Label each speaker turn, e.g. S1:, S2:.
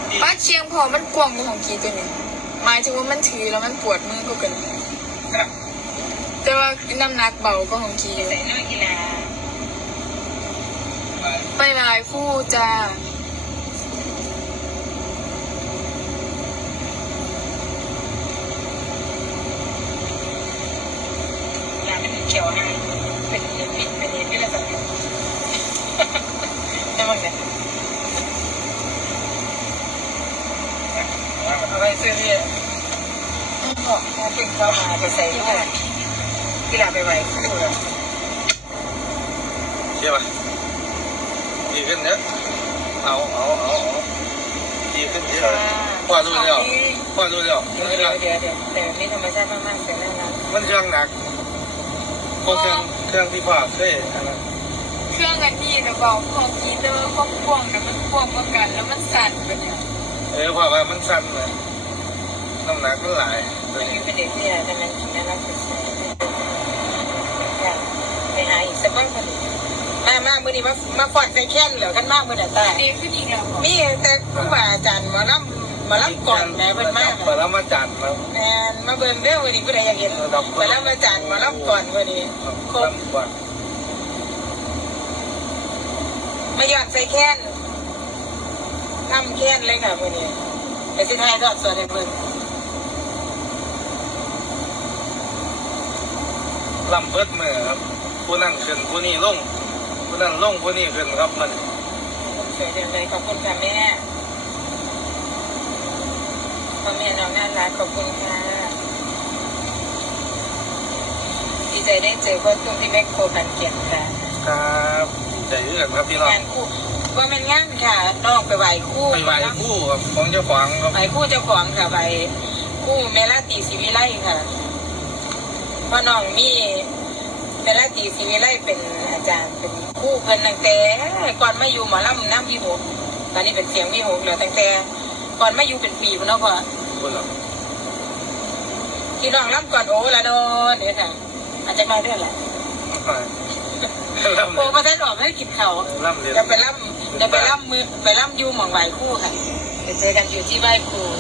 S1: ป้าเชียงพอมันกวางของกีตัวนี้หมายถึงว่ามันถือแล้วมันปวดมือก็เกินแต่ว่าน้ำหนักเบาก็ของกีใส่หน้ากีฬาไปหลายคู่จ้าเขียวให้เป็นปิดเป็นนี่แหละแบบใช่ไหมเนี่ยเอาไปซื้อที่ก็ตึงเข้ามาไปใส่ด้วยกีฬาไปไหวคู่เลย
S2: ใช่ป่ะดีขึ้นเยอะเอาดีขึ้นเยอะพอดูเดียว
S1: เดี๋ยวแต่นี่ธรรมชาติมากๆแต่น่ารัก
S2: มันเครื่องหนักพวกเครื่องที่ฝากเครื่อง
S1: อันนี้นะบอกของกีเตอร์ของกวางนะมันกวางประกันแล้วมันสั่นแบบเนี้ย
S2: เพราะว่ามันสั่นเลยน้ำหนักมันหลาย
S1: มันเป็นเด็กที่แต่มันกินน่ารักสุดๆไปหาอีกสักบ้างคนมากมือนี้มาฟอดใส่แค้นเหลือกันมากมือแต่แต่ดีขึ้นอีกแล้วมีแต่ครูบาอาจารย์มาล่ำก่อนแม่เพิ่นมาก
S2: มาล่ำอาจารย์
S1: แม่มาเบิ่งเรื่องวันนี้ผู้ใดอยากเห็นมาล่ำอาจารย์มาล่ำก่อนวันนี้ครบมาหยอดใส่แค้นทำแค้นเลยค่ะวันนี้ไปสิไทยทอดสดให้เบิ่ง
S2: ลำเบิดมือครับผู้นั่นขึ้นผู้นี้ลงผู้นั่นลงผู้นี้ขึ้นครับมัน
S1: สวยจังเลยขอบคุณค่ะแม่พ่อแม่น้องน่ารักขอบคุณค่ะดีใจได้เจอพ่อตุ้มที่แมคโครบันเกียรติค่ะ
S2: ครับดีใจด้วยกันครับพี่น้อง
S1: งานคู่ว่ามันงานค่ะน้องไปไหวคู่
S2: ครับของเจ้าของครับ
S1: ไหวคู่เจ้าของค่ะไหวคู่เมล่าตีศิวิไลค่ะพ่อน้องมีเมล่าตีศิวิไลเป็นอาจารย์เป็นคู่เพิ่นตั้งแต่ก่อนมาอยู่หมอลำน้ำพี่หกตอนนี้เป็นเสียงพี่หกเลยตั้งแต่ก่อนมาอยู่เป็นปีพุ่นเนาะพ่อที่น้องล่ำก่อนโอ้ละโดนเนี่ยค่ะอาจจะมาด้วยแหละโอ้ประเทศออกไม่กินเขาจะไปล่ำมือไปล่ำยูหมองไหวคู่ค่ะจะเจอกันอยู่ที่ไหว้ครู